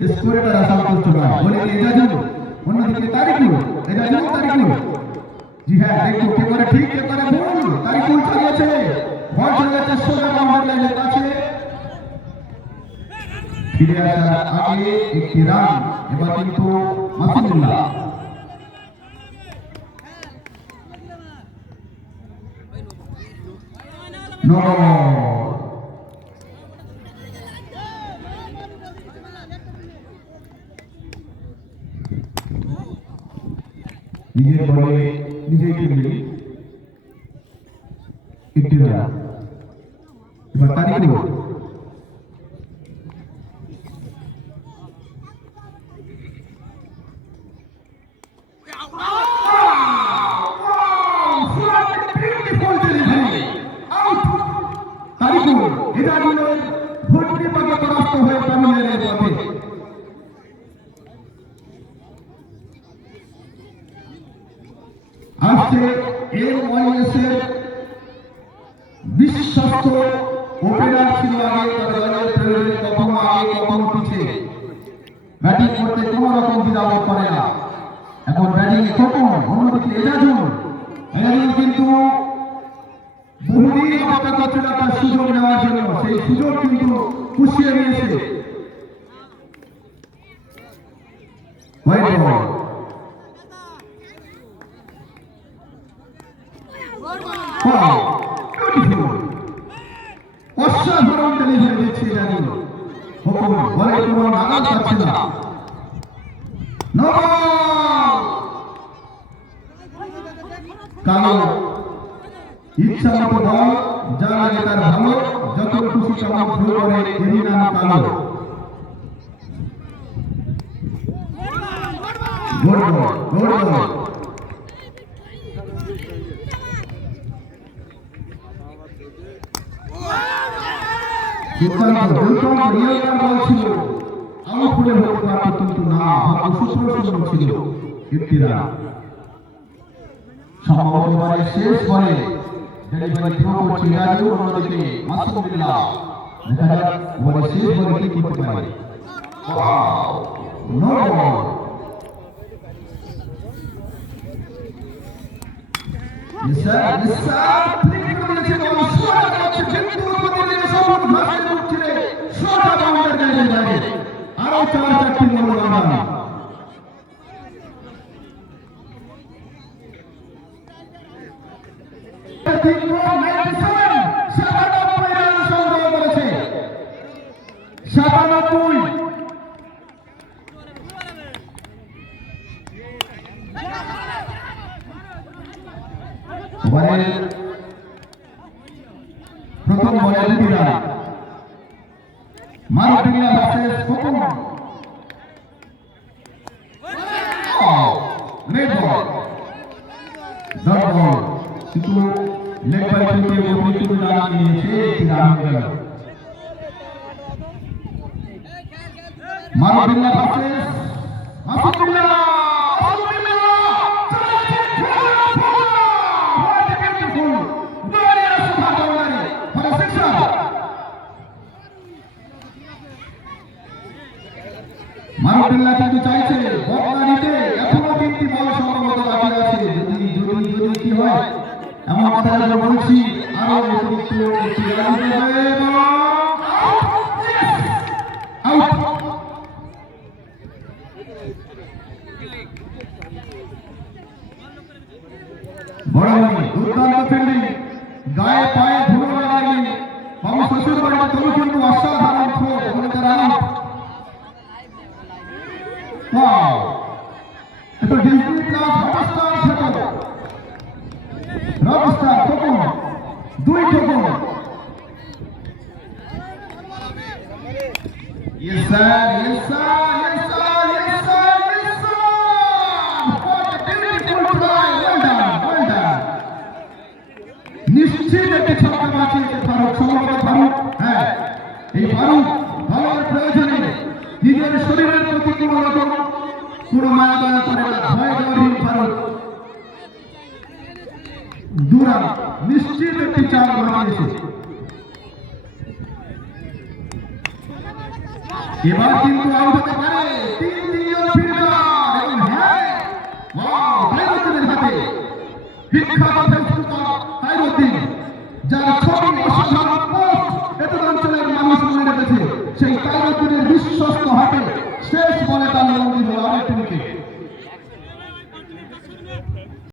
স্কোরে তারা সন্তুষ্ট নয় বলে, এটা এজাজুল অন্যদিকে তারিকুল এজাজুল তারিকুল জি হ্যাঁ দেখুন কে করে ঠিক, কে করে ভুল তারিকুল চালিয়েছে বল চলে যাচ্ছে, সোজা লাইনের কাছে। ফিরে আসার আগে একটি রান, এবার কিন্তু মাসুদুল্লাহ নো নিজের বলে নিজেই খেলবে একটি রান আসছে এর ওয়াইএসের বিশ্বস্ত ওপেনার ছিল আগে তাদের প্রেরণে কখনো আগে কখনো পিছিয়ে ব্যাটিং করতে কোনো রকম দ্বিধাবোধ করে না। এখন ব্যাটিং এ কখন? অন্যদিকে এজাজুল এজাজুল কিন্তু বহুদিন অপেক্ষা করছিল তার সুযোগ নেওয়ার জন্য। সেই সুযোগ কিন্তু পুষিয়ে নিয়েছে। বল Wow, অসাধারণ ডেলিভারি দিচ্ছে জানি হুকুম বলে কোনো নাগাল পাচ্ছে না! কালো ইচ্ছা মতো বল যা লাগে তার ভালো যত খুশি তেমন থ্রো করে এরই নাম কালো গুড বল গুড বল ছিল আউটফুলের হতে পারত কিন্তু না ভাগ্য ছিল। একটি সম্ভবত এবারে শেষ বলে ডেলিভারি থ্রো করছে রাজু অন্যদিকে মাসুদুল্লাহ দেখা যাক এবারে শেষ বলে কি করতে পারে। Wow no ball sir sir flick করেছে বল সোজা যাচ্ছে কিন্তু উপরে বাউন্ডারি যাবে আরও চার চারটি বল বাড়ানো সাতানব্বই প্রথম বলে দুটি মারুটিয়া ভার্সেস কোকম রেড বল ডট বল কিন্তু লেগ বাই থেকে অতিরিক্ত রান নিয়েছে, একটি রান গেল। মারুটিয়া versus Masudullah What a beautiful, glorious boundary for a sixer. Marudullah কিন্তু চাইছে বদলা নিতে এখনও তিনটি বল সম্ভবত বাকি আছে। যদি যদি যদি কি হয়? এমন কথা আমরা বলছি, আরও অতিরিক্ত একটি রান হবে আউট বড়মণি দুর্দান্ত ফিল্ডিং গায়ে পায়ে টোকন Yes, sir. Yes, sir. Yes, sir. Yes, sir. Yes, sir. What a beautiful try. হ্যাঁ শরীরের প্রতি কোনো রকম কোনো মায়া করে ভয় দেওয়াধীন ফারুক দুরান নিশ্চিত একটি চাল বাঁচিয়েছে এবার কিন্তু আউট হতে